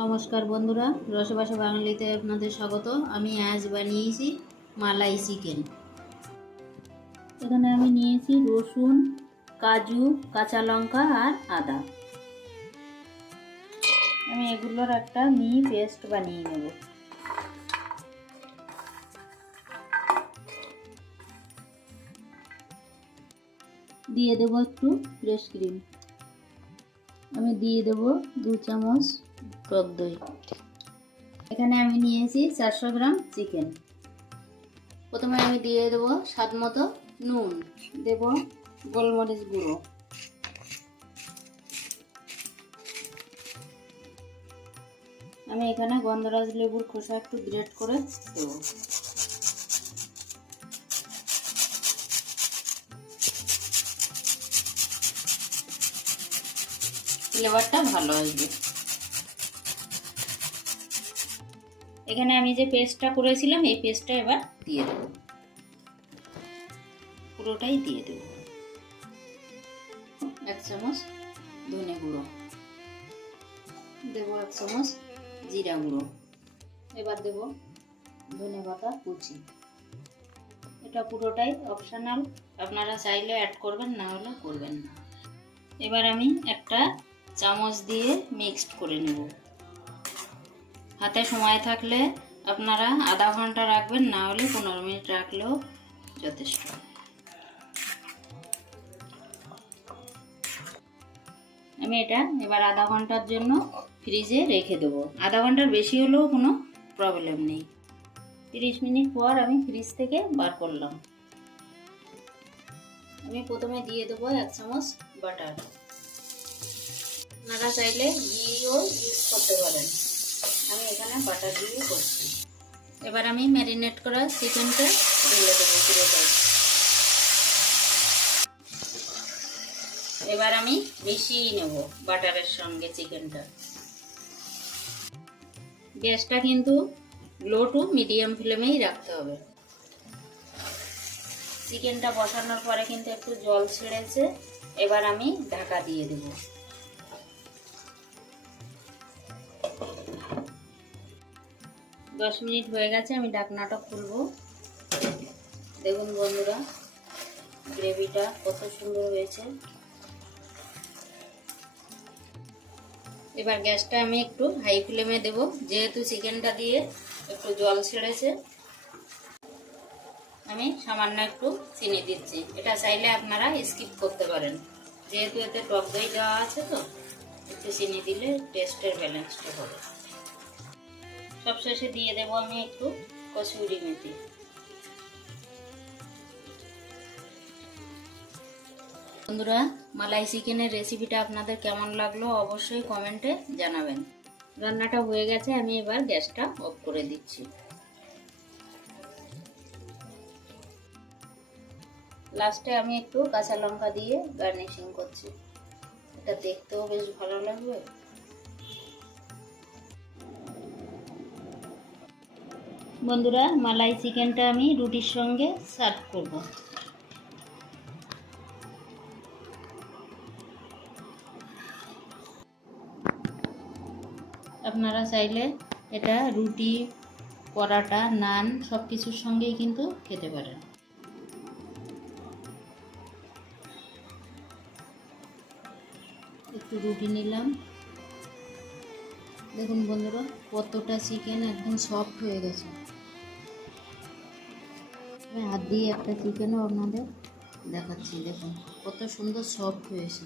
নমস্কার বন্ধুরা, রসবাসা বাঙালিতে আপনাদের স্বাগত। আমি আজ বানিয়েছি মালাই চিকেন। এখানে আমি নিয়েছি রসুন, কাজু, কাঁচা লঙ্কা আর আদা। আমি এগুলোর একটা মিহি পেস্ট বানিয়ে নেব। দিয়ে দেব একটু ফ্রেশ ক্রিম। আমি দিয়ে দেব 2 চামচ টক দই। এখানে আমি নিয়েছি 400 গ্রাম চিকেন। প্রথমে আমি দিয়ে দেব স্বাদ মতো নুন, দেব গোলমরিচ গুঁড়ো, আমি এখানে গন্ধরাজ লেবুর খোসা একটু গ্রেট করে দেব। ফ্লেভারটা ভালো আসবে। এখানে আমি যে পেস্টটা করেছিলাম এই পেস্টটা এবার দিয়ে দেব, পুরোটাই দিয়ে দেব। 1 চামচ ধনে গুঁড়ো দেব, 1 চামচ জিরা গুঁড়ো, এবার দেব ধনে পাতা কুচি। এটা পুরোটাই অপশনাল, আপনারা চাইলে অ্যাড করবেন, না হলে করবেন না। এবার আমি একটা চামচ দিয়ে মিক্সড করে নেব। হাতে সময় থাকলে আপনারা আধা ঘন্টা রাখবেন, না হলে 15 মিনিট রাখলেও যথেষ্ট। আমি এটা এবার আধা ঘন্টার জন্য ফ্রিজে রেখে দেবো। আধা ঘন্টার বেশি হলেও কোনো প্রবলেম নেই। 30 মিনিট পর আমি ফ্রিজ থেকে বার করলাম। আমি প্রথমে দিয়ে দেবো 1 চামচ বাটার। আপনারা চাইলে ঘিও ইউজ করতে পারেন, আমি এখানে বাটার দিয়ে করছি। এবার আমি ম্যারিনেট করা চিকেনটা ঢেলে দেবো পুরোটাই। এবার আমি মিশিয়ে নেব বাটারের সঙ্গে চিকেনটা। গ্যাসটা কিন্তু লো টু মিডিয়াম ফ্লেমেই রাখতে হবে। চিকেনটা বসানোর পরে কিন্তু একটু জল ছেড়েছে, এবার আমি ঢাকা দিয়ে দেব। দশ মিনিট হয়ে গেছে, আমি ঢাকনাটা খুলবো। দেখুন বন্ধুরা, গ্রেভিটা কত সুন্দর হয়েছে। এবার গ্যাসটা আমি একটু হাই ফ্লেমে দেব, যেহেতু চিকেনটা দিয়ে একটু জল ছেড়েছে। আমি সামান্য একটু চিনি দিচ্ছি, এটা চাইলে আপনারা স্কিপ করতে পারেন, যেহেতু এতে টক দই দেওয়া আছে, তো একটু চিনি দিলে টেস্টের ব্যালেন্সটা হবে। সবশেষে দিয়ে দেব আমি একটু কসুরি মেথি। বন্ধুরা, মালাই চিকেনের রেসিপিটা আপনাদের কেমন লাগলো অবশ্যই কমেন্টে জানাবেন। রান্নাটা হয়ে গেছে, আমি এবার গ্যাসটা অফ করে দিচ্ছি। লাস্টে আমি একটু কাঁচা লঙ্কা দিয়ে গার্নিশিং করছি, এটা দেখতেও বেশ ভালো লাগবে। বন্ধুরা, মালাই চিকেনটা আমি রুটির সঙ্গে সার্ভ করব। আপনারা চাইলে এটা রুটি, পরাটা, নান সব কিছুর সঙ্গেই কিন্তু খেতে পারেন। একটু রুটি নিলাম। দেখুন বন্ধুরা, কতটা চিকেন একদম সফট হয়ে গেছে। আমি হাত দিয়ে একটা চিকেনও আপনাদের দেখাচ্ছি, দেখুন কত সুন্দর সফট হয়েছে।